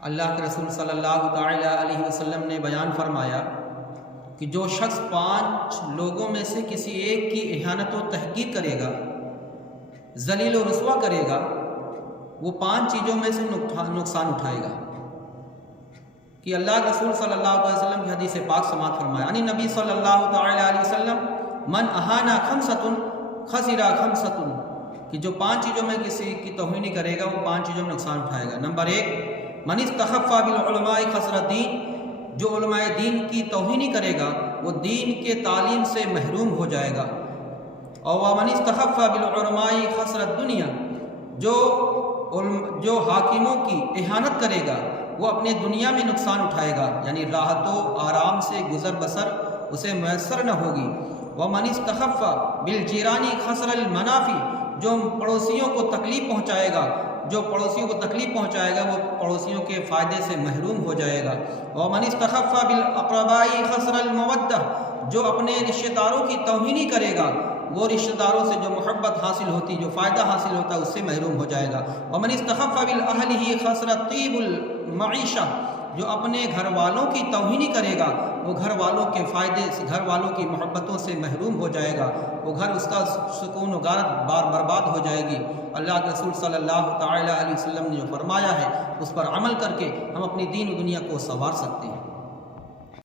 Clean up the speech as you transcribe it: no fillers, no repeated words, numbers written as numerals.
اللہ کے رسول صلی اللہ تعالی علیہ وسلم نے بیان فرمایا کہ جو شخص 5 لوگوں میں سے کسی ایک کی اہانت و تحقیر کرے گا، ذلیل و رسوا کرے گا، وہ 5 چیزوں میں سے نقصان اٹھائے گا۔ کہ اللہ کے رسول صلی اللہ علیہ وسلم کی حدیث پاک سماعت فرمایا، یعنی نبی صلی اللہ تعالی علیہ وسلم من اہانا خمسۃ خسر خمسۃ، کہ جو 5 چیزوں میں کسی کی توہین کرے گا وہ 5 چیزوں میں نقصان اٹھائے گا۔ نمبر 1، من استخف بالعلماء خسر الدین، جو علماء دین کی توہین کرے گا وہ دین کے تعلیم سے محروم ہو جائے گا۔ اور ومن استخف بالعلماء خسر الدنیا، جو حاکموں کی اہانت کرے گا وہ اپنے دنیا میں نقصان اٹھائے گا، یعنی راحت و آرام سے گزر بسر اسے میسر نہ ہوگی۔ ومن استخف بالجیران خسر المنافع، جو پڑوسیوں کو تکلیف پہنچائے گا، وہ پڑوسیوں کے فائدے سے محروم ہو جائے گا۔ ومن استخف بالاقرباء خسر المودہ، جو اپنے رشتہ داروں کی توہین کرے گا وہ رشتہ داروں سے جو محبت حاصل ہوتی، جو فائدہ حاصل ہوتا ہے اس سے محروم ہو جائے گا۔ ومن استخف بالاہلہ خسر طیب المعیشہ، جو اپنے گھر والوں کی توہین کرے گا وہ گھر والوں کے فائدے سے، گھر والوں کی محبتوں سے محروم ہو جائے گا، وہ گھر اس کا سکون و غارت برباد ہو جائے گی۔ اللہ کے رسول صلی اللہ تعالی علیہ وسلم نے جو فرمایا ہے اس پر عمل کر کے ہم اپنی دین و دنیا کو سنوار سکتے ہیں۔